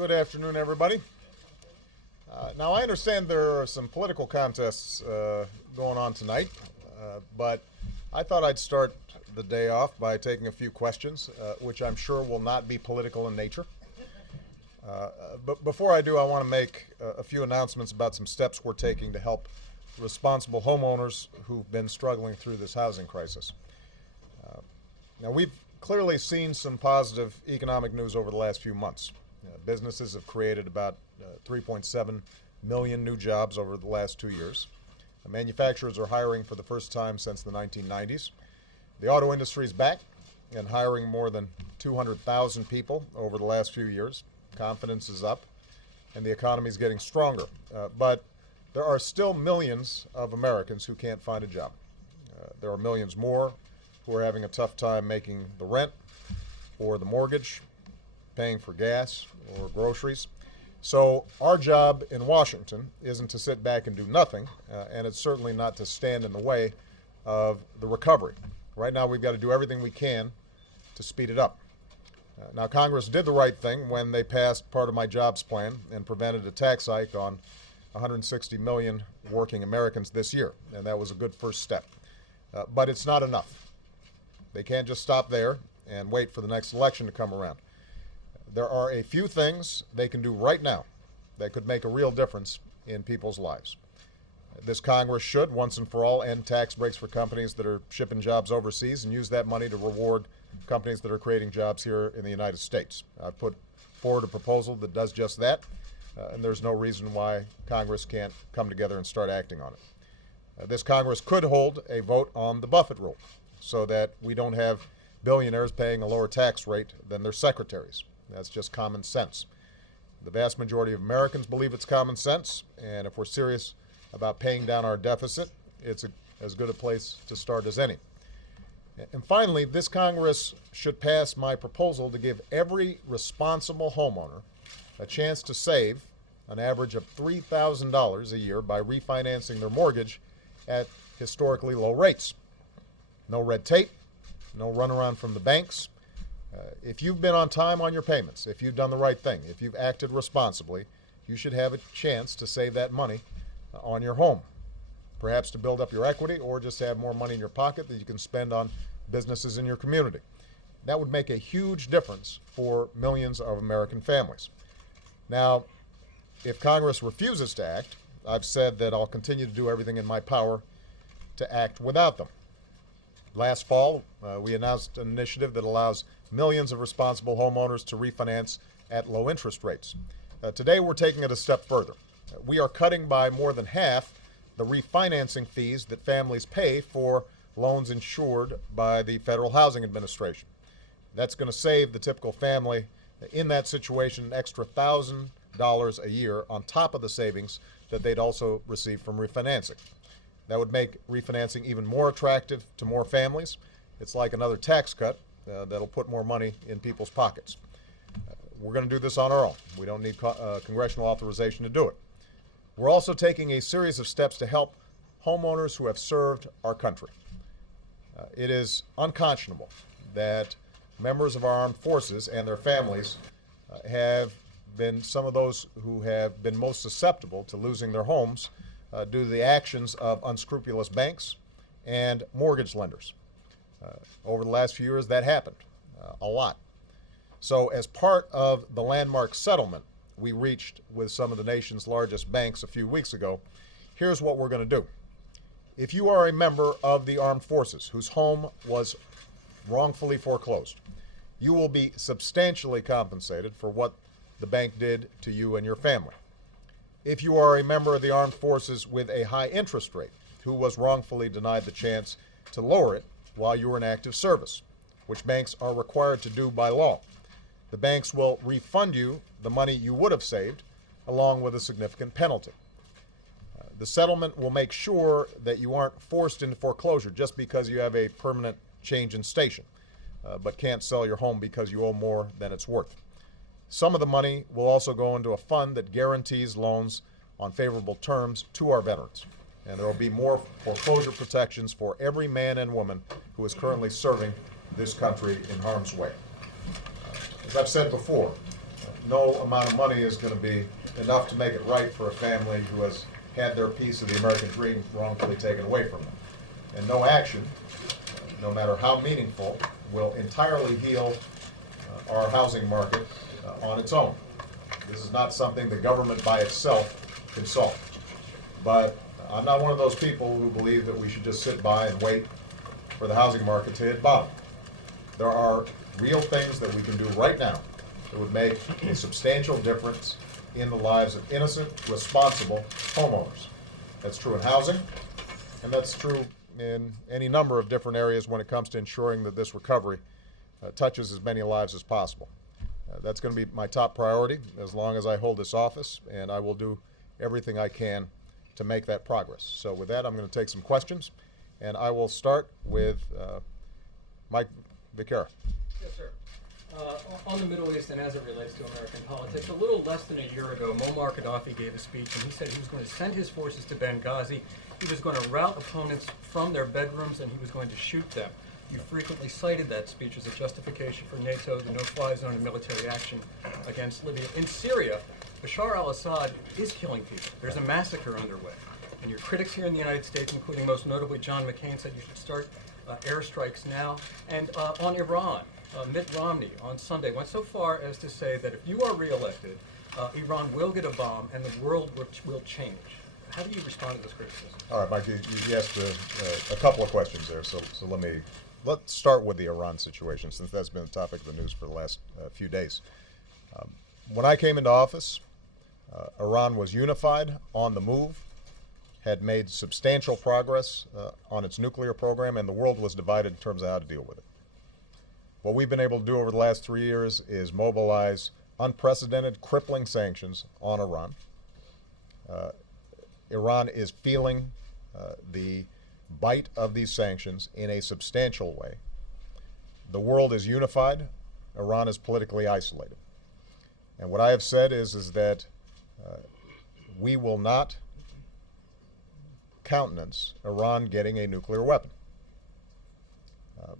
Good afternoon, everybody. Now, I understand there are some political contests going on tonight, but I thought I'd start the day off by taking a few questions, which I'm sure will not be political in nature. But before I do, I want to make a few announcements about some steps we're taking to help responsible homeowners who've been struggling through this housing crisis. Now, we've clearly seen some positive economic news over the last few months. Businesses have created about 3.7 million new jobs over the last 2 years. Manufacturers are hiring for the first time since the 1990s. The auto industry is back and hiring more than 200,000 people over the last few years. Confidence is up, and the economy is getting stronger. But there are still millions of Americans who can't find a job. There are millions more who are having a tough time making the rent or the mortgage, paying for gas or groceries. So our job in Washington isn't to sit back and do nothing, and it's certainly not to stand in the way of the recovery. Right now, we've got to do everything we can to speed it up. Now, Congress did the right thing when they passed part of my jobs plan and prevented a tax hike on 160 million working Americans this year, and that was a good first step. But it's not enough. They can't just stop there and wait for the next election to come around. There are a few things they can do right now that could make a real difference in people's lives. This Congress should, once and for all, end tax breaks for companies that are shipping jobs overseas and use that money to reward companies that are creating jobs here in the United States. I've put forward a proposal that does just that, and there's no reason why Congress can't come together and start acting on it. This Congress could hold a vote on the Buffett rule so that we don't have billionaires paying a lower tax rate than their secretaries. That's just common sense. The vast majority of Americans believe it's common sense, and if we're serious about paying down our deficit, it's as good a place to start as any. And finally, this Congress should pass my proposal to give every responsible homeowner a chance to save an average of $3,000 a year by refinancing their mortgage at historically low rates. No red tape, no runaround from the banks. If you've been on time on your payments, if you've done the right thing, if you've acted responsibly, you should have a chance to save that money on your home, perhaps to build up your equity or just have more money in your pocket that you can spend on businesses in your community. That would make a huge difference for millions of American families. Now, if Congress refuses to act, I've said that I'll continue to do everything in my power to act without them. Last fall, we announced an initiative that allows millions of responsible homeowners to refinance at low interest rates. Today, we're taking it a step further. We are cutting by more than half the refinancing fees that families pay for loans insured by the Federal Housing Administration. That's going to save the typical family in that situation an extra $1,000 a year on top of the savings that they'd also receive from refinancing. That would make refinancing even more attractive to more families. It's like another tax cut that'll put more money in people's pockets. We're going to do this on our own. We don't need congressional authorization to do it. We're also taking a series of steps to help homeowners who have served our country. It is unconscionable that members of our armed forces and their families have been some of those who have been most susceptible to losing their homes due to the actions of unscrupulous banks and mortgage lenders. Over the last few years, that happened a lot. So as part of the landmark settlement we reached with some of the nation's largest banks a few weeks ago, here's what we're going to do. If you are a member of the armed forces whose home was wrongfully foreclosed, you will be substantially compensated for what the bank did to you and your family. If you are a member of the armed forces with a high interest rate who was wrongfully denied the chance to lower it while you were in active service, which banks are required to do by law, the banks will refund you the money you would have saved along with a significant penalty. The settlement will make sure that you aren't forced into foreclosure just because you have a permanent change in station, but can't sell your home because you owe more than it's worth. Some of the money will also go into a fund that guarantees loans on favorable terms to our veterans. And there will be more foreclosure protections for every man and woman who is currently serving this country in harm's way. As I've said before, no amount of money is going to be enough to make it right for a family who has had their piece of the American dream wrongfully taken away from them. And no action, no matter how meaningful, will entirely heal our housing market on its own. This is not something the government by itself can solve. But I'm not one of those people who believe that we should just sit by and wait for the housing market to hit bottom. There are real things that we can do right now that would make a substantial difference in the lives of innocent, responsible homeowners. That's true in housing, and that's true in any number of different areas when it comes to ensuring that this recovery touches as many lives as possible. That's going to be my top priority as long as I hold this office, and I will do everything I can to make that progress. So with that, I'm going to take some questions, and I will start with Mike Vicara. Yes, sir. On the Middle East and as it relates to American politics, a little less than a year ago, Muammar Gaddafi gave a speech and he said he was going to send his forces to Benghazi. He was going to rout opponents from their bedrooms and he was going to shoot them. You frequently cited that speech as a justification for NATO, the no-fly zone, and military action against Libya. In Syria, Bashar al-Assad is killing people. There's a massacre underway. And your critics here in the United States, including most notably John McCain, said you should start airstrikes now. And on Iran, Mitt Romney on Sunday went so far as to say that if you are reelected, Iran will get a bomb and the world will change. How do you respond to this criticism? All right, Mike, you asked a couple of questions there, so let's start with the Iran situation, since that's been the topic of the news for the last few days. When I came into office, Iran was unified, on the move, had made substantial progress on its nuclear program, and the world was divided in terms of how to deal with it. What we've been able to do over the last 3 years is mobilize unprecedented, crippling sanctions on Iran. Iran is feeling the bite of these sanctions in a substantial way. The world is unified. Iran is politically isolated. And what I have said is that we will not countenance Iran getting a nuclear weapon.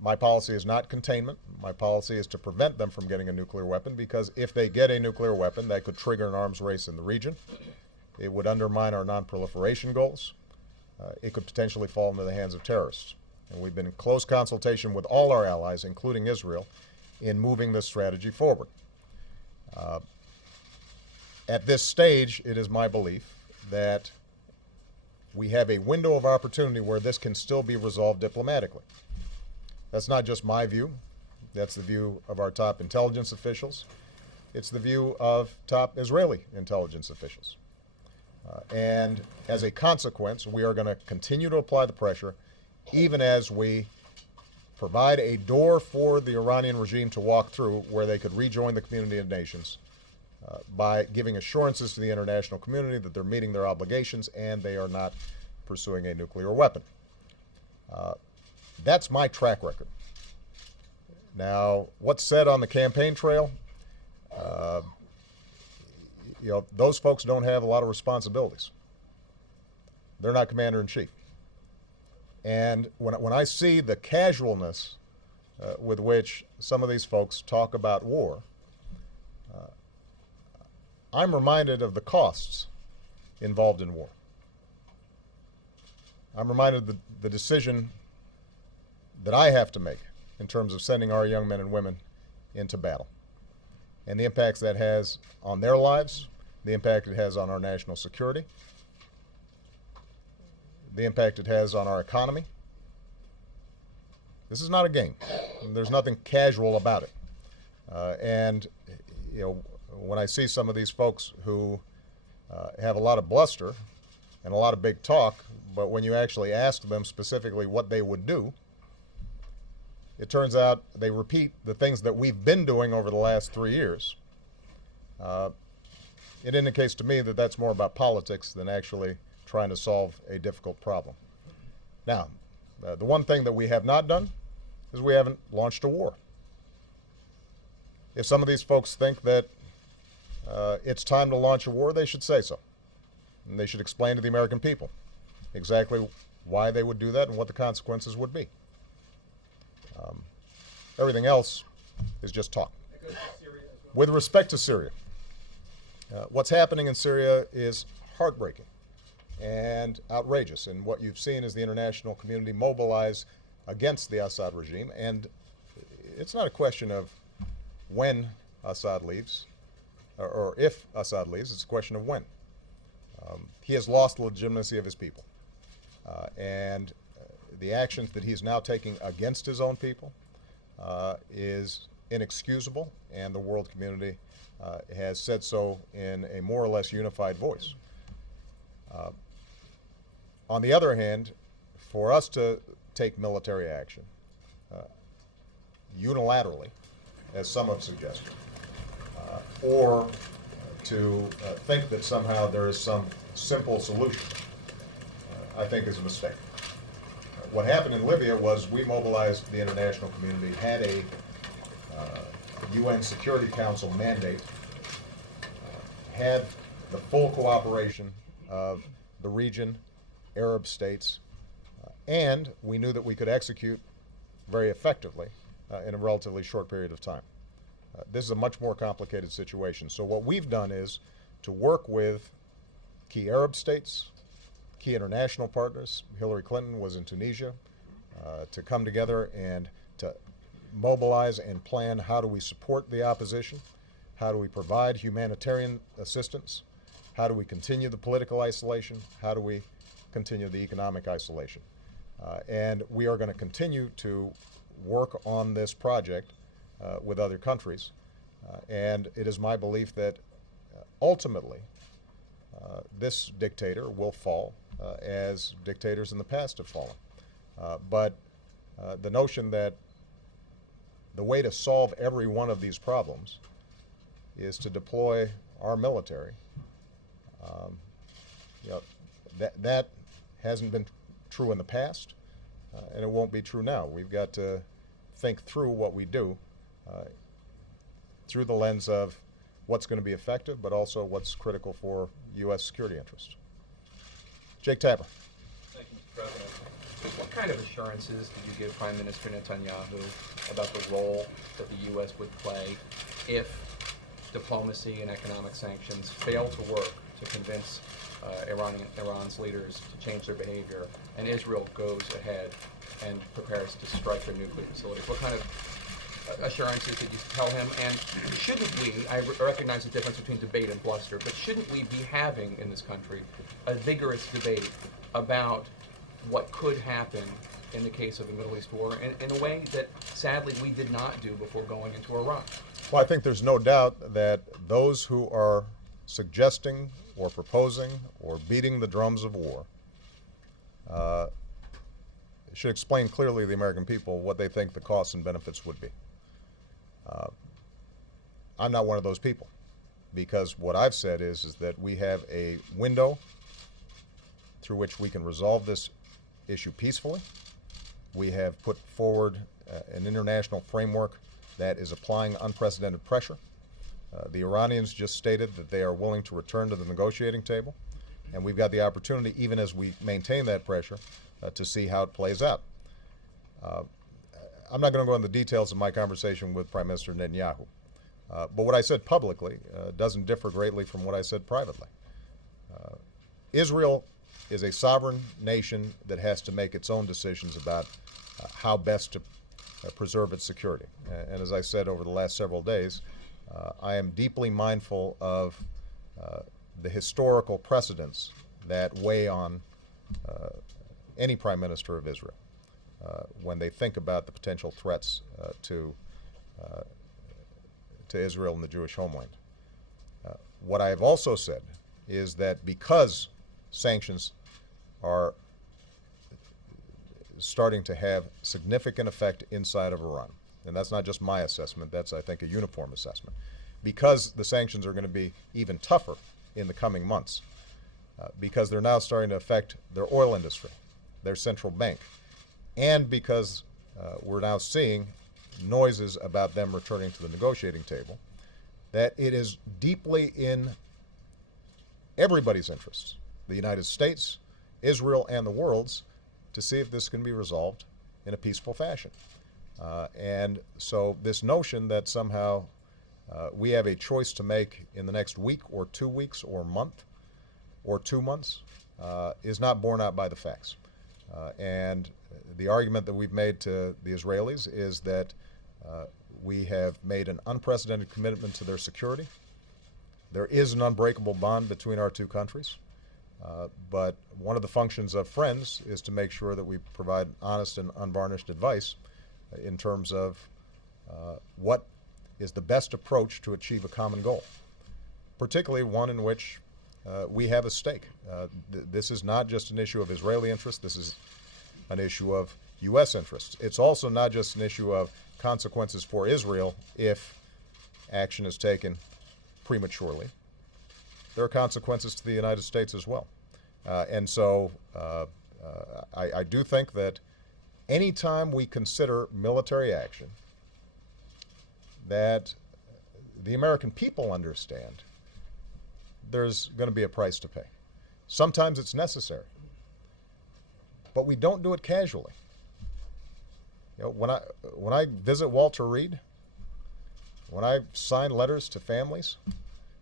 My policy is not containment. My policy is to prevent them from getting a nuclear weapon, because if they get a nuclear weapon, that could trigger an arms race in the region. It would undermine our non-proliferation goals. It could potentially fall into the hands of terrorists. And we've been in close consultation with all our allies, including Israel, in moving this strategy forward. At this stage, it is my belief that we have a window of opportunity where this can still be resolved diplomatically. That's not just my view. That's the view of our top intelligence officials. It's the view of top Israeli intelligence officials. And as a consequence, we are going to continue to apply the pressure, even as we provide a door for the Iranian regime to walk through where they could rejoin the community of nations by giving assurances to the international community that they're meeting their obligations and they are not pursuing a nuclear weapon. That's my track record. Now, what's said on the campaign trail, those folks don't have a lot of responsibilities. They're not commander-in-chief. And when I see the casualness with which some of these folks talk about war, I'm reminded of the costs involved in war. I'm reminded of the decision that I have to make in terms of sending our young men and women into battle, and the impacts that has on their lives, the impact it has on our national security, the impact it has on our economy. This is not a game. There's nothing casual about it. And when I see some of these folks who have a lot of bluster and a lot of big talk, but when you actually ask them specifically what they would do, it turns out they repeat the things that we've been doing over the last 3 years. It indicates to me that that's more about politics than actually trying to solve a difficult problem. Now, the one thing that we have not done is we haven't launched a war. If some of these folks think that it's time to launch a war, they should say so. And they should explain to the American people exactly why they would do that and what the consequences would be. Everything else is just talk. With respect to Syria, What's happening in Syria is heartbreaking and outrageous, and what you've seen is the international community mobilize against the Assad regime, and it's not a question of when Assad leaves, or if Assad leaves, it's a question of when. He has lost the legitimacy of his people, and the actions that he's now taking against his own people is inexcusable, and the world community has said so in a more or less unified voice. On the other hand, for us to take military action unilaterally, as some have suggested, or to think that somehow there is some simple solution, I think is a mistake. What happened in Libya was we mobilized the international community, had a UN Security Council mandate, had the full cooperation of the region, Arab states, and we knew that we could execute very effectively in a relatively short period of time. This is a much more complicated situation. So what we've done is to work with key Arab states, key international partners. Hillary Clinton was in Tunisia to come together and to mobilize and plan how do we support the opposition, how do we provide humanitarian assistance, how do we continue the political isolation, how do we continue the economic isolation. And we are going to continue to work on this project with other countries. And it is my belief that ultimately this dictator will fall as dictators in the past have fallen. But the notion that the way to solve every one of these problems is to deploy our military, that hasn't been true in the past, and it won't be true now. We've got to think through what we do through the lens of what's going to be effective, but also what's critical for U.S. security interests. Jake Tapper. Thank you, Mr. President. What kind of assurances did you give Prime Minister Netanyahu about the role that the U.S. would play if diplomacy and economic sanctions fail to work to convince Iran's leaders to change their behavior, and Israel goes ahead and prepares to strike their nuclear facilities? What kind of assurances did you tell him? And shouldn't we, I recognize the difference between debate and bluster, but shouldn't we be having in this country a vigorous debate about what could happen in the case of the Middle East war in a way that sadly we did not do before going into Iraq? Well, I think there's no doubt that those who are suggesting or proposing or beating the drums of war should explain clearly to the American people what they think the costs and benefits would be. I'm not one of those people, because what I've said is that we have a window through which we can resolve this issue peacefully. We have put forward an international framework that is applying unprecedented pressure. The Iranians just stated that they are willing to return to the negotiating table, and we've got the opportunity, even as we maintain that pressure, to see how it plays out. I'm not going to go into the details of my conversation with Prime Minister Netanyahu, but what I said publicly doesn't differ greatly from what I said privately. Israel is a sovereign nation that has to make its own decisions about how best to preserve its security. And as I said over the last several days, I am deeply mindful of the historical precedents that weigh on any Prime Minister of Israel when they think about the potential threats to Israel and the Jewish homeland. What I have also said is that because sanctions are starting to have significant effect inside of Iran, and that's not just my assessment, that's, I think, a uniform assessment, because the sanctions are going to be even tougher in the coming months, because they're now starting to affect their oil industry, their central bank, and because we're now seeing noises about them returning to the negotiating table, that it is deeply in everybody's interests, the United States, Israel, and the world's, to see if this can be resolved in a peaceful fashion. And so this notion that somehow we have a choice to make in the next week or 2 weeks or month or 2 months is not borne out by the facts. And the argument that we've made to the Israelis is that we have made an unprecedented commitment to their security. There is an unbreakable bond between our two countries, but one of the functions of friends is to make sure that we provide honest and unvarnished advice in terms of what is the best approach to achieve a common goal, particularly one in which we have a stake. This is not just an issue of Israeli interest, this is an issue of U.S. interests. It's also not just an issue of consequences for Israel if action is taken prematurely. There are consequences to the United States as well. And so I do think that anytime we consider military action, that the American people understand there's going to be a price to pay. Sometimes it's necessary, but we don't do it casually. You know, when I visit Walter Reed, when I sign letters to families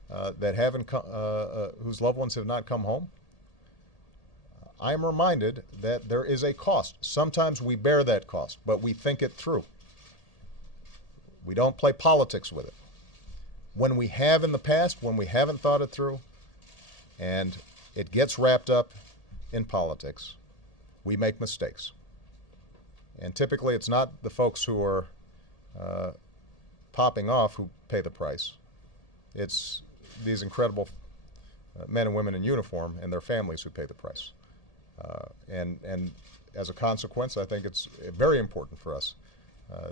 that haven't whose loved ones have not come home, I am reminded that there is a cost. Sometimes we bear that cost, but we think it through. We don't play politics with it. When we have in the past, when we haven't thought it through, and it gets wrapped up in politics, we make mistakes. And typically it's not the folks who are popping off who pay the price. It's these incredible men and women in uniform and their families who pay the price. And as a consequence, I think it's very important for us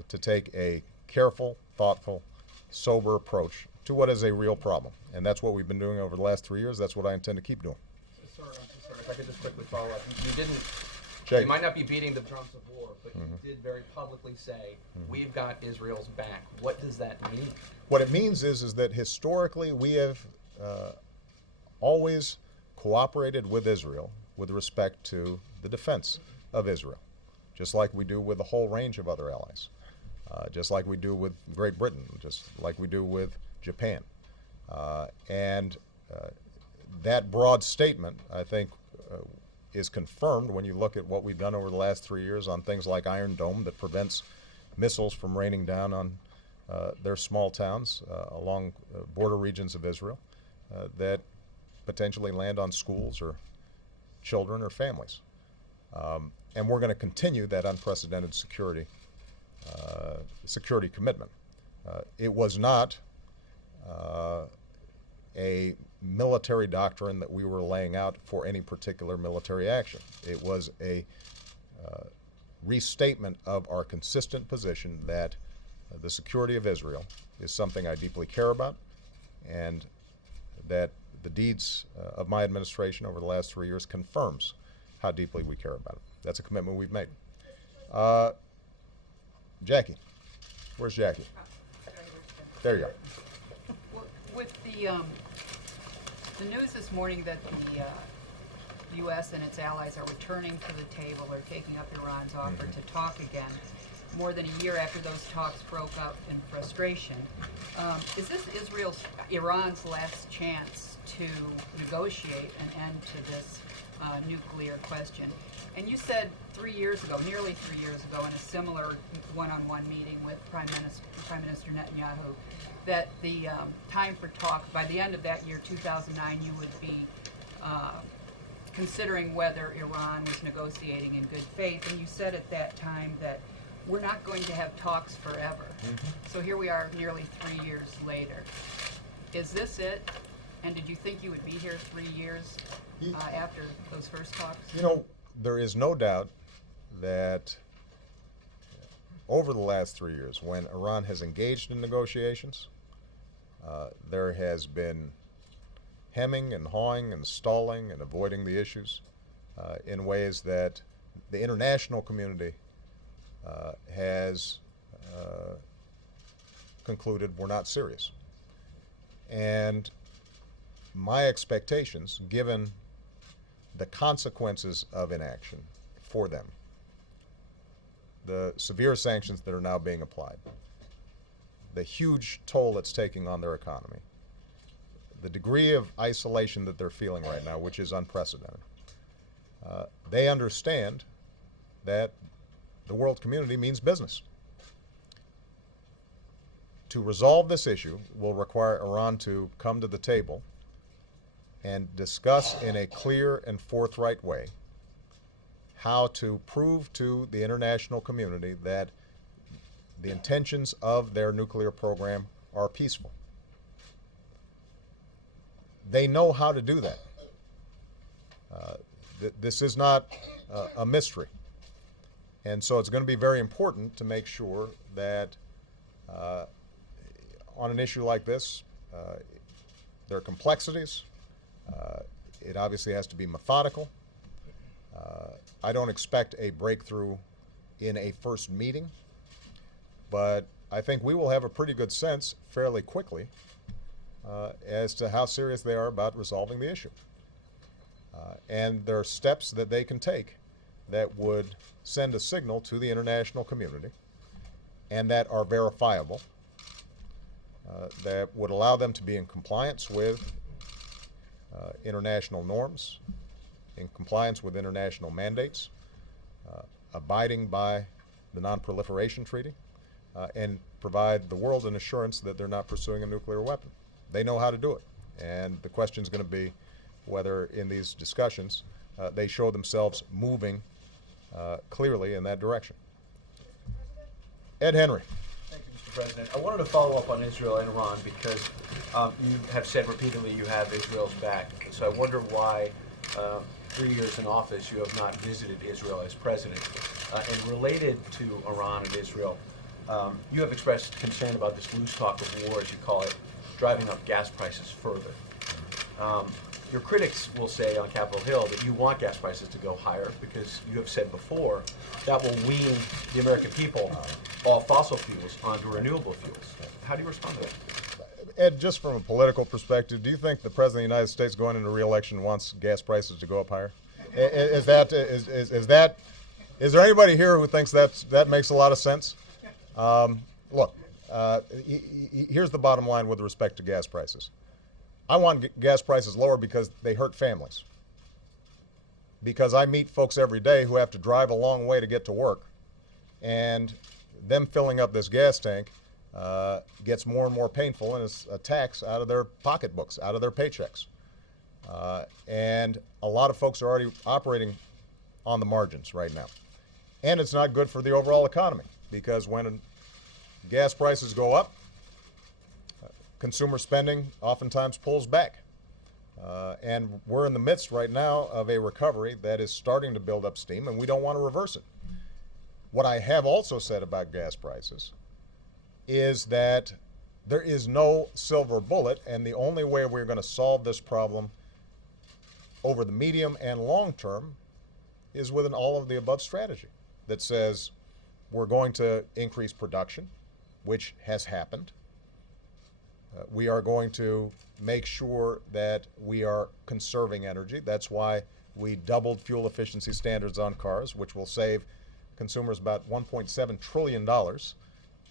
to take a careful, thoughtful, sober approach to what is a real problem. And that's what we've been doing over the last 3 years. That's what I intend to keep doing. Sir, if I could just quickly follow up. You didn't, Jake. you might not be beating the drums of war, but you did very publicly say, we've got Israel's back. What does that mean? What it means is that historically we have always cooperated with Israel with respect to the defense of Israel, just like we do with a whole range of other allies, just like we do with Great Britain, just like we do with Japan. And that broad statement, I think, is confirmed when you look at what we've done over the last 3 years on things like Iron Dome that prevents missiles from raining down on their small towns along border regions of Israel that potentially land on schools or children or families. And we're going to continue that unprecedented security commitment. It was not a military doctrine that we were laying out for any particular military action. It was a restatement of our consistent position that the security of Israel is something I deeply care about, and that the deeds of my administration over the last 3 years confirms how deeply we care about it. That's a commitment we've made. Jackie, where's Jackie? There you are. Well, with the news this morning that the U.S. and its allies are returning to the table or taking up Iran's offer to talk again, more than a year after those talks broke up in frustration, is this Iran's last chance to negotiate an end to this nuclear question? And you said 3 years ago, nearly 3 years ago, in a similar one-on-one meeting with Prime Minister Netanyahu, that the time for talk, by the end of that year, 2009, you would be considering whether Iran was negotiating in good faith. And you said at that time that we're not going to have talks forever. So here we are nearly 3 years later. Is this it? And did you think you would be here 3 years after those first talks? You know, there is no doubt that over the last 3 years, when Iran has engaged in negotiations, there has been hemming and hawing and stalling and avoiding the issues in ways that the international community has concluded were not serious. And my expectations, given the consequences of inaction for them, the severe sanctions that are now being applied, the huge toll it's taking on their economy, the degree of isolation that they're feeling right now, which is unprecedented, they understand that the world community means business. To resolve this issue will require Iran to come to the table and discuss in a clear and forthright way how to prove to the international community that the intentions of their nuclear program are peaceful. They know how to do that. This is not a mystery. And so it's going to be very important to make sure that on an issue like this, there are complexities. It obviously has to be methodical. I don't expect a breakthrough in a first meeting, but I think we will have a pretty good sense fairly quickly as to how serious they are about resolving the issue. And there are steps that they can take that would send a signal to the international community and that are verifiable, that would allow them to be in compliance with international norms, in compliance with international mandates, abiding by the Non-Proliferation Treaty, and provide the world an assurance that they're not pursuing a nuclear weapon. They know how to do it. And the question is going to be whether in these discussions they show themselves moving clearly in that direction. Ed Henry. Thank you, Mr. President. I wanted to follow up on Israel and Iran because you have said repeatedly you have Israel's back. So I wonder why 3 years in office you have not visited Israel as president. And related to Iran and Israel, you have expressed concern about this loose talk of war, as you call it, driving up gas prices further. Your critics will say on Capitol Hill that you want gas prices to go higher because you have said before that will wean the American people off fossil fuels onto renewable fuels. How do you respond to that? Ed, just from a political perspective, do you think the President of the United States going into re-election wants gas prices to go up higher? Is there anybody here who thinks that makes a lot of sense? Look, here's the bottom line with respect to gas prices. I want gas prices lower because they hurt families. Because I meet folks every day who have to drive a long way to get to work, and them filling up this gas tank gets more and more painful, and it's a tax out of their pocketbooks, out of their paychecks. And a lot of folks are already operating on the margins right now. And it's not good for the overall economy, because when gas prices go up, consumer spending oftentimes pulls back. And we're in the midst right now of a recovery that is starting to build up steam, and we don't want to reverse it. What I have also said about gas prices is that there is no silver bullet, and the only way we're going to solve this problem over the medium and long term is with an all-of-the-above strategy that says we're going to increase production, which has happened. We are going to make sure that we are conserving energy. That's why we doubled fuel efficiency standards on cars, which will save consumers about $1.7 trillion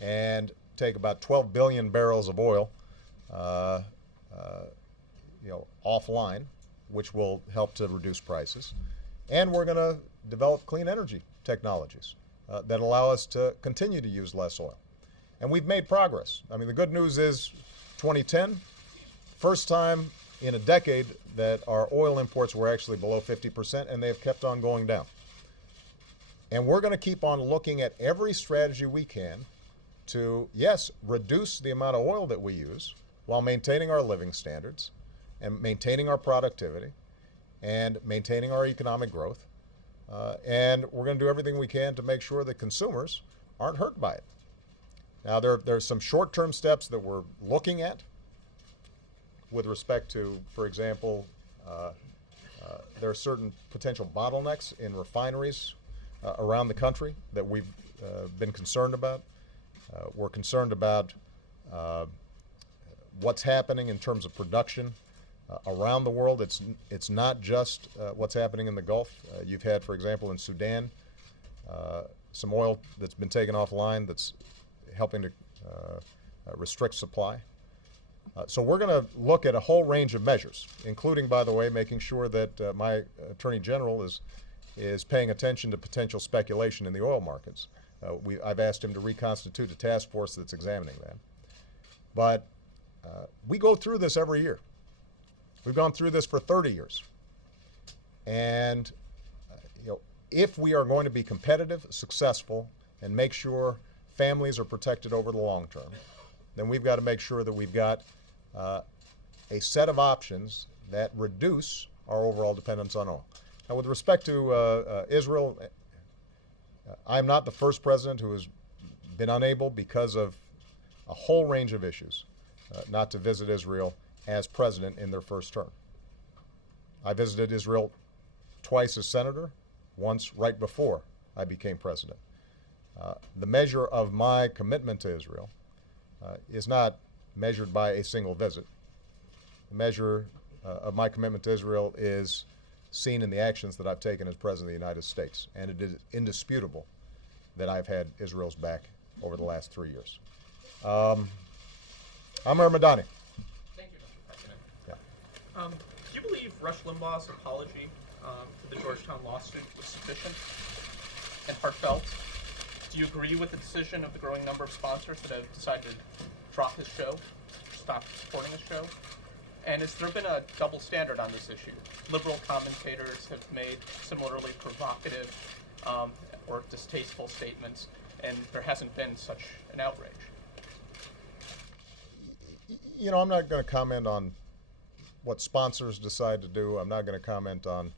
and take about 12 billion barrels of oil offline, which will help to reduce prices. And we're going to develop clean energy technologies that allow us to continue to use less oil. And we've made progress. I mean, the good news is 2010, first time in a decade that our oil imports were actually below 50%, and they've kept on going down. And we're going to keep on looking at every strategy we can to, yes, reduce the amount of oil that we use while maintaining our living standards and maintaining our productivity and maintaining our economic growth. And we're going to do everything we can to make sure that consumers aren't hurt by it. Now, there's some short-term steps that we're looking at with respect to, for example, there are certain potential bottlenecks in refineries around the country that we've been concerned about. We're concerned about what's happening in terms of production around the world. It's not just what's happening in the Gulf. You've had, for example, in Sudan, some oil that's been taken offline that's helping to restrict supply. So we're going to look at a whole range of measures, including, by the way, making sure that my Attorney General is paying attention to potential speculation in the oil markets. I've asked him to reconstitute a task force that's examining that. But we go through this every year. We've gone through this for 30 years. And if we are going to be competitive, successful, and make sure families are protected over the long term, then we've got to make sure that we've got a set of options that reduce our overall dependence on oil. Now, with respect to Israel, I'm not the first president who has been unable, because of a whole range of issues, not to visit Israel as president in their first term. I visited Israel twice as senator, once right before I became president. The measure of my commitment to Israel is not measured by a single visit. The measure of my commitment to Israel is seen in the actions that I've taken as President of the United States, and it is indisputable that I've had Israel's back over the last 3 years. Amr Madani. Thank you, Mr. President. Yeah. Do you believe Rush Limbaugh's apology to the Georgetown lawsuit was sufficient and heartfelt? Do you agree with the decision of the growing number of sponsors that have decided to drop his show, stop supporting his show? And has there been a double standard on this issue? Liberal commentators have made similarly provocative or distasteful statements, and there hasn't been such an outrage. You know, I'm not going to comment on what sponsors decide to do. I'm not going to comment on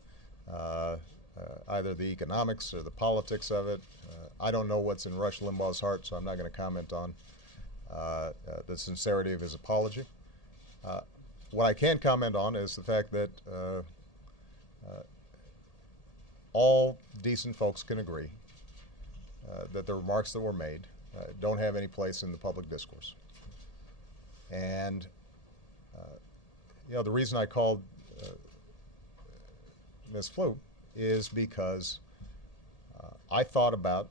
either the economics or the politics of it. I don't know what's in Rush Limbaugh's heart, so I'm not going to comment on the sincerity of his apology. What I can comment on is the fact that all decent folks can agree that the remarks that were made don't have any place in the public discourse. And the reason I called Ms. Flew is because I thought about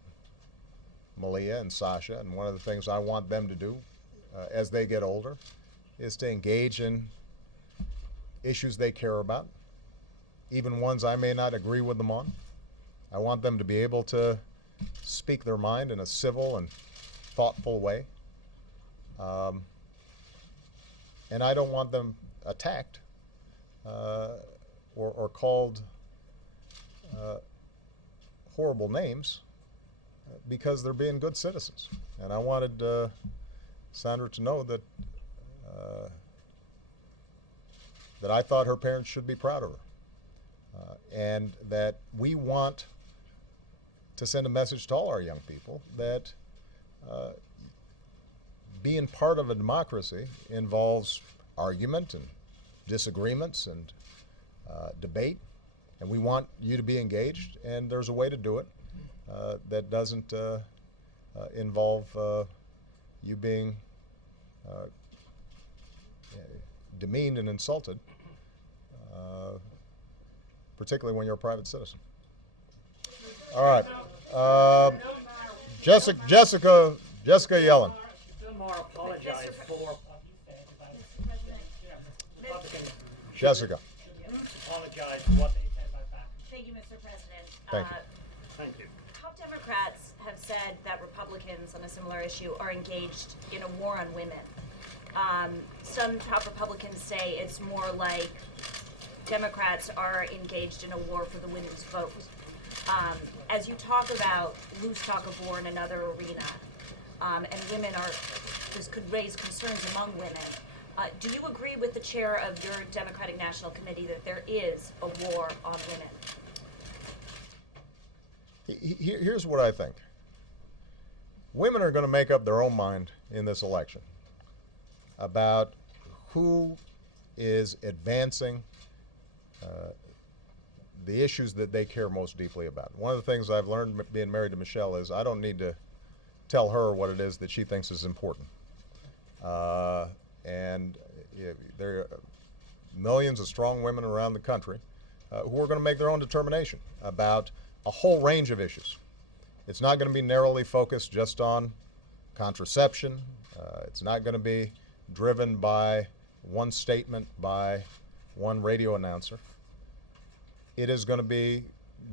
Malia and Sasha, and one of the things I want them to do as they get older is to engage in issues they care about, even ones I may not agree with them on. I want them to be able to speak their mind in a civil and thoughtful way. And I don't want them attacked or called horrible names because they're being good citizens. And I wanted Sandra to know that that I thought her parents should be proud of her, and that we want to send a message to all our young people that being part of a democracy involves argument and disagreements and debate, and we want you to be engaged, and there's a way to do it that doesn't involve you being demeaned and insulted, particularly when you're a private citizen. All right. Jessica Yellen. Gilmore apologized for. Jessica. Apologize for what they said about that. Thank you, Mr. President. Thank you. Thank you. Top Democrats have said that Republicans on a similar issue are engaged in a war on women. Some top Republicans say it's more like Democrats are engaged in a war for the women's vote. As you talk about loose talk of war in another arena, and women this could raise concerns among women, do you agree with the chair of your Democratic National Committee that there is a war on women? Here's what I think. Women are going to make up their own mind in this election about who is advancing the issues that they care most deeply about. One of the things I've learned being married to Michelle is I don't need to tell her what it is that she thinks is important. And there are millions of strong women around the country who are going to make their own determination about a whole range of issues. It's not going to be narrowly focused just on contraception. It's not going to be driven by one statement by one radio announcer. It is going to be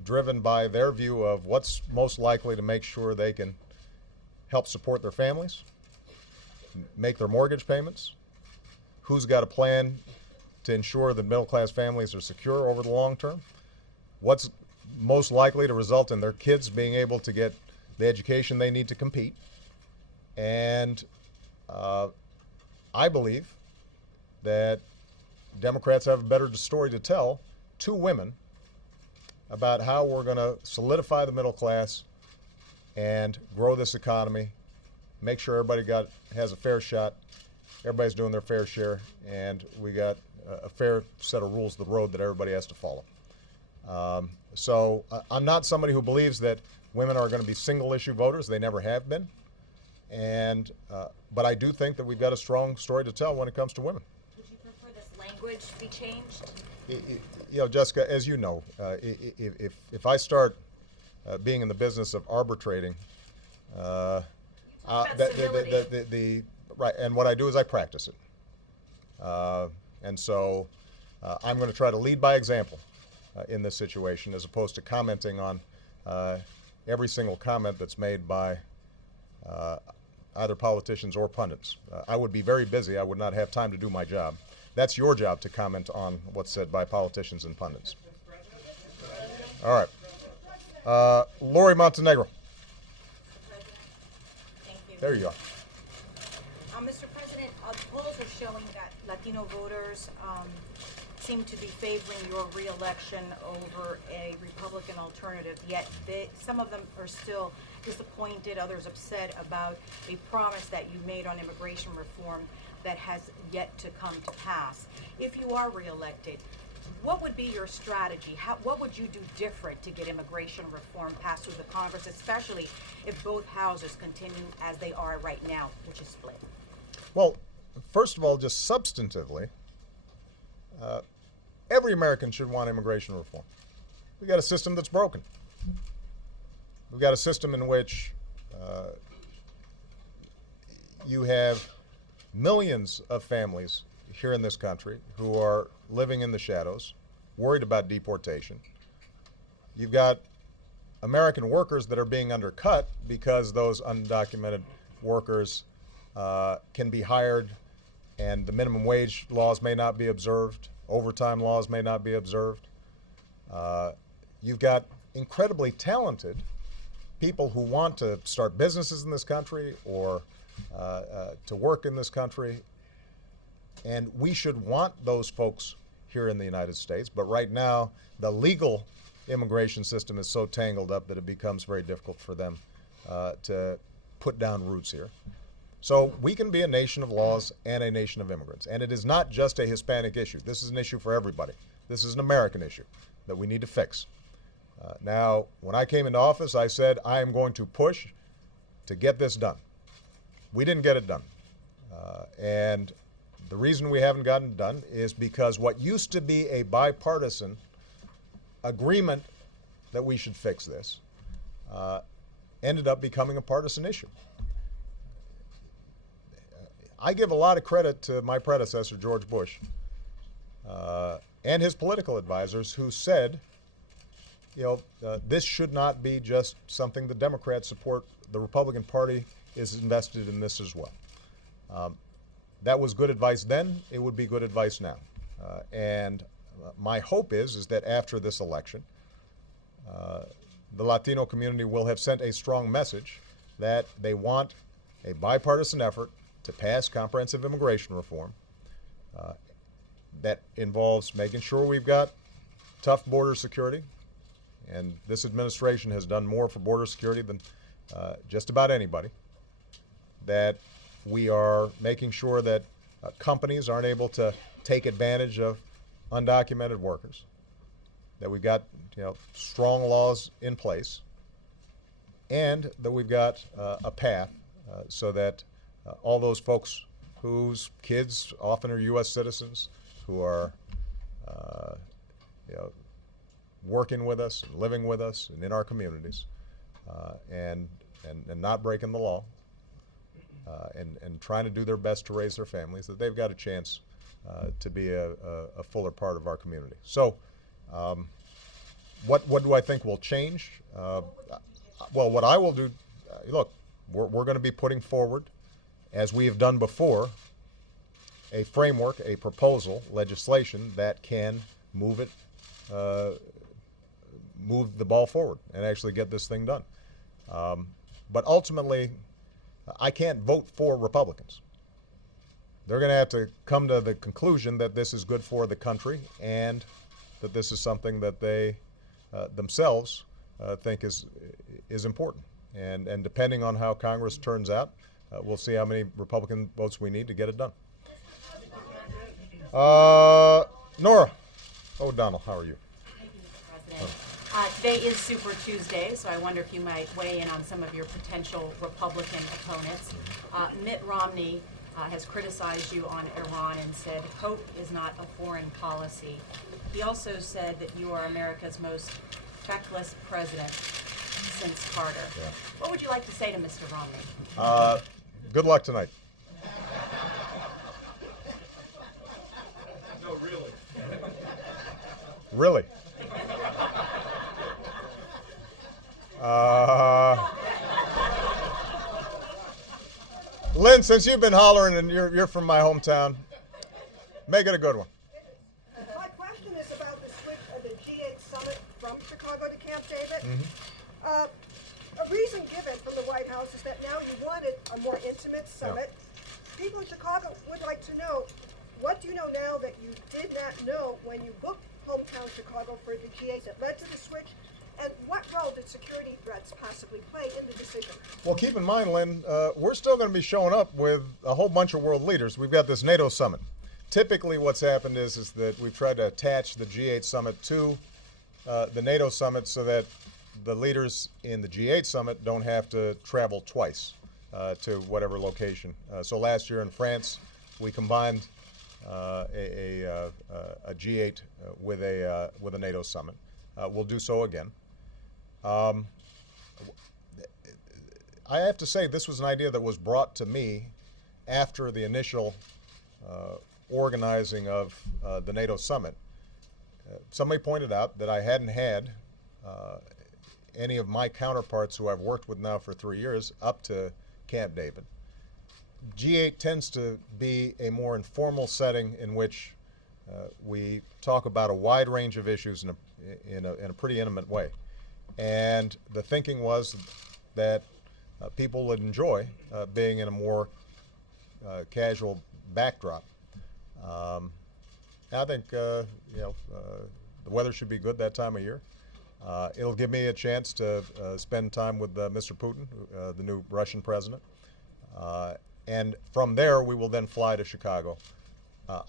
driven by their view of what's most likely to make sure they can help support their families, make their mortgage payments, who's got a plan to ensure that middle-class families are secure over the long term, what's most likely to result in their kids being able to get the education they need to compete. And I believe that Democrats have a better story to tell to women about how we're going to solidify the middle class and grow this economy, make sure everybody has a fair shot, everybody's doing their fair share, and we got a fair set of rules of the road that everybody has to follow. So I'm not somebody who believes that women are going to be single-issue voters. They never have been. And but I do think that we've got a strong story to tell when it comes to women. Would you prefer this language be changed? You know, Jessica, as you know, if I start being in the business of arbitrating, About civility. right, and what I do is I practice it. And so I'm going to try to lead by example in this situation, as opposed to commenting on every single comment that's made by either politicians or pundits. I would be very busy. I would not have time to do my job. That's your job to comment on what's said by politicians and pundits. All right. Lori Montenegro. Thank you. There you are. Mr. President, polls are showing that Latino voters seem to be favoring your reelection over a Republican alternative, yet some of them are still disappointed, others upset about a promise that you made on immigration reform that has yet to come to pass. If you are reelected, what would be your strategy? What would you do different to get immigration reform passed through the Congress, especially if both houses continue as they are right now, which is split? Well, first of all, just substantively, every American should want immigration reform. We've got a system that's broken. We've got a system in which you have millions of families here in this country who are living in the shadows, worried about deportation. You've got American workers that are being undercut because those undocumented workers can be hired and the minimum wage laws may not be observed, overtime laws may not be observed. You've got incredibly talented people who want to start businesses in this country or to work in this country, and we should want those folks here in the United States. But right now, the legal immigration system is so tangled up that it becomes very difficult for them to put down roots here. So we can be a nation of laws and a nation of immigrants. And it is not just a Hispanic issue. This is an issue for everybody. This is an American issue that we need to fix. Now, when I came into office, I said I am going to push to get this done. We didn't get it done. And the reason we haven't gotten it done is because what used to be a bipartisan agreement that we should fix this ended up becoming a partisan issue. I give a lot of credit to my predecessor, George Bush, and his political advisors who said, this should not be just something the Democrats support. The Republican Party is invested in this as well. That was good advice then. It would be good advice now. And my hope is that after this election, the Latino community will have sent a strong message that they want a bipartisan effort to pass comprehensive immigration reform that involves making sure we've got tough border security. And this administration has done more for border security than just about anybody. That we are making sure that companies aren't able to take advantage of undocumented workers. That we've got strong laws in place, and that we've got a path so that all those folks whose kids often are U.S. citizens, who are working with us, and living with us, and in our communities, and not breaking the law, and trying to do their best to raise their families, that they've got a chance to be a fuller part of our community. So what do I think will change? Well, what I will do, look, we're going to be putting forward, as we have done before, a framework, a proposal, legislation that can move the ball forward and actually get this thing done. But ultimately, I can't vote for Republicans. They're going to have to come to the conclusion that this is good for the country and that this is something that they themselves think is important. And depending on how Congress turns out, we'll see how many Republican votes we need to get it done. Nora O'Donnell, how are you? Thank you, Mr. President. Today is Super Tuesday, so I wonder if you might weigh in on some of your potential Republican opponents. Mitt Romney has criticized you on Iran and said hope is not a foreign policy. He also said that you are America's most feckless president since Carter. Yeah. What would you like to say to Mr. Romney? Good luck tonight. No, really. Really? Lynn, since you've been hollering and you're from my hometown, make it a good one. My question is about the switch of the G8 summit from Chicago to Camp David. A reason given from the White House is that now you wanted a more intimate summit. People in Chicago would like to know, what do you know now that you did not know when you booked hometown Chicago for the G8 that led to the switch? And what role did security threats possibly play in the decision? Well, keep in mind, Lynn, we're still going to be showing up with a whole bunch of world leaders. We've got this NATO summit. Typically what's happened is that we've tried to attach the G8 summit to the NATO summit so that the leaders in the G8 summit don't have to travel twice to whatever location. So last year in France, we combined a G8 with a NATO summit. We'll do so again. I have to say, this was an idea that was brought to me after the initial organizing of the NATO summit. Somebody pointed out that I hadn't had any of my counterparts who I've worked with now for 3 years up to Camp David. G8 tends to be a more informal setting in which we talk about a wide range of issues in a pretty intimate way. And the thinking was that people would enjoy being in a more casual backdrop. I think the weather should be good that time of year. It'll give me a chance to spend time with Mr. Putin, the new Russian president. And from there, we will then fly to Chicago.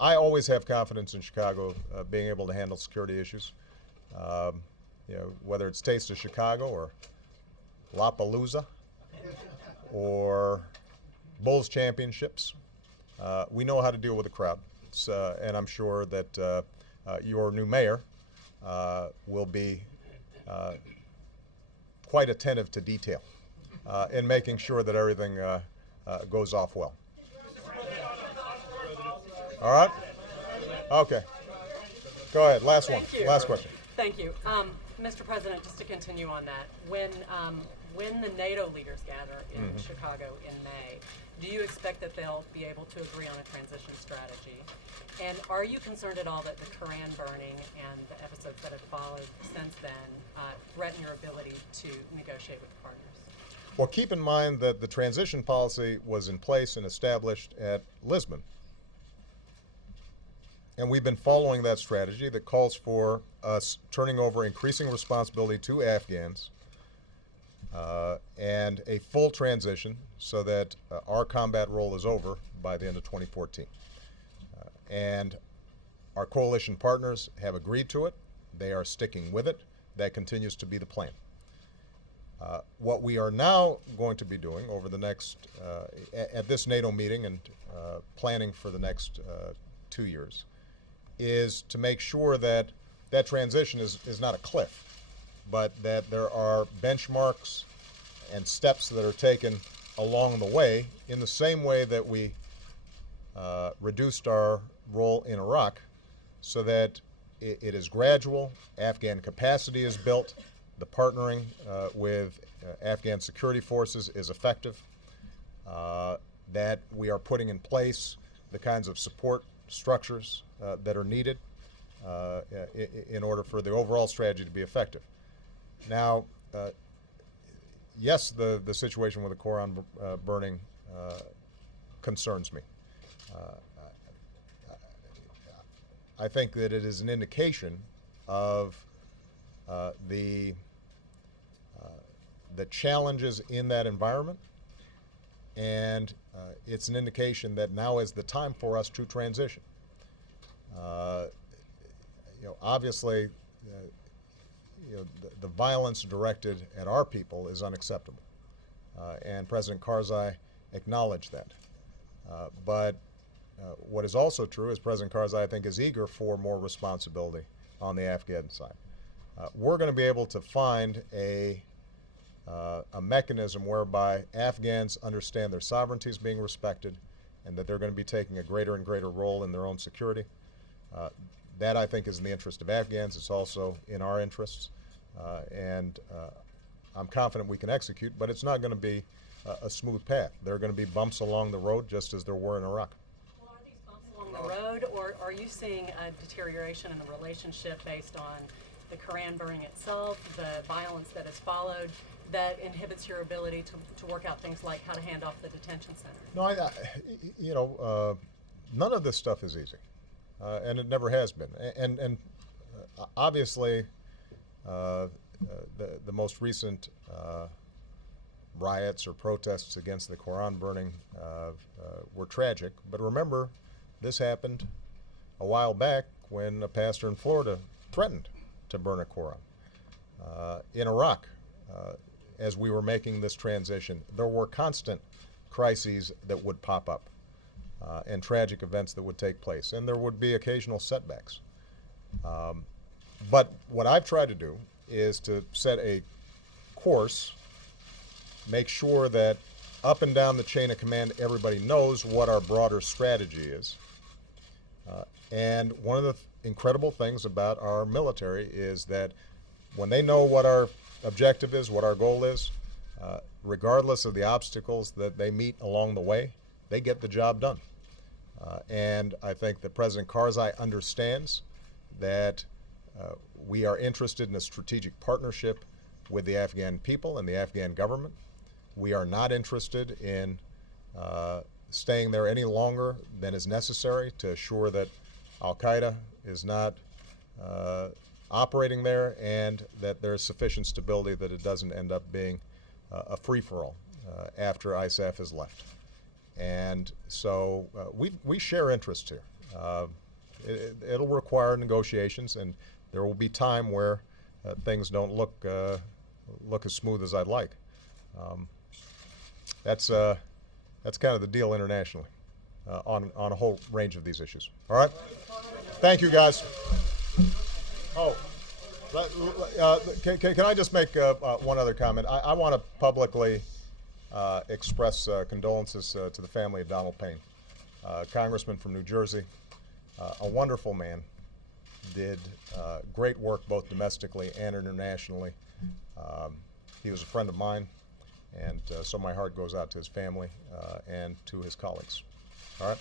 I always have confidence in Chicago being able to handle security issues. Whether it's Taste of Chicago or Lollapalooza or Bulls Championships, we know how to deal with a crowd. And I'm sure that your new mayor will be quite attentive to detail in making sure that everything goes off well. All right? Okay. Go ahead. Last one. Thank you. Last question. Thank you. Mr. President, just to continue on that, when the NATO leaders gather in Chicago in May, do you expect that they'll be able to agree on a transition strategy? And are you concerned at all that the Koran burning and the episodes that have followed since then threaten your ability to negotiate with partners? Well, keep in mind that the transition policy was in place and established at Lisbon. And we've been following that strategy that calls for us turning over increasing responsibility to Afghans and a full transition so that our combat role is over by the end of 2014. And our coalition partners have agreed to it. They are sticking with it. That continues to be the plan. What we are now going to be doing over the next, at this NATO meeting and planning for the next 2 years, is to make sure that that transition is not a cliff, but that there are benchmarks and steps that are taken along the way, in the same way that we reduced our role in Iraq, so that it is gradual, Afghan capacity is built, the partnering with Afghan security forces is effective, that we are putting in place the kinds of support structures that are needed in order for the overall strategy to be effective. Now, yes, the situation with the Quran burning concerns me. I think that it is an indication of the challenges in that environment, and it's an indication that now is the time for us to transition. Obviously, the violence directed at our people is unacceptable, and President Karzai acknowledged that. But what is also true is President Karzai, I think, is eager for more responsibility on the Afghan side. We're going to be able to find a mechanism whereby Afghans understand their sovereignty is being respected and that they're going to be taking a greater and greater role in their own security. That, I think, is in the interest of Afghans. It's also in our interests. And I'm confident we can execute, but it's not going to be a smooth path. There are going to be bumps along the road, just as there were in Iraq. Well, are these bumps along the road, or are you seeing a deterioration in the relationship based on the Quran burning itself, the violence that has followed, that inhibits your ability to work out things like how to hand off the detention center? No, none of this stuff is easy, and it never has been. And obviously, the most recent riots or protests against the Quran burning were tragic. But remember, this happened a while back when a pastor in Florida threatened to burn a Quran. In Iraq, as we were making this transition, there were constant crises that would pop up and tragic events that would take place, and there would be occasional setbacks. But what I've tried to do is to set a course, make sure that up and down the chain of command everybody knows what our broader strategy is. And one of the incredible things about our military is that when they know what our objective is, what our goal is, regardless of the obstacles that they meet along the way, they get the job done. And I think that President Karzai understands that we are interested in a strategic partnership with the Afghan people and the Afghan government. We are not interested in staying there any longer than is necessary to assure that Al-Qaeda is not operating there and that there is sufficient stability that it doesn't end up being a free-for-all after ISAF has left. And so we share interests here. It'll require negotiations, and there will be time where things don't look as smooth as I'd like. That's kind of the deal internationally on a whole range of these issues. All right? Thank you, guys. Oh, can I just make one other comment? I want to publicly express condolences to the family of Donald Payne, congressman from New Jersey, a wonderful man, did great work both domestically and internationally. He was a friend of mine, and so my heart goes out to his family and to his colleagues. All right?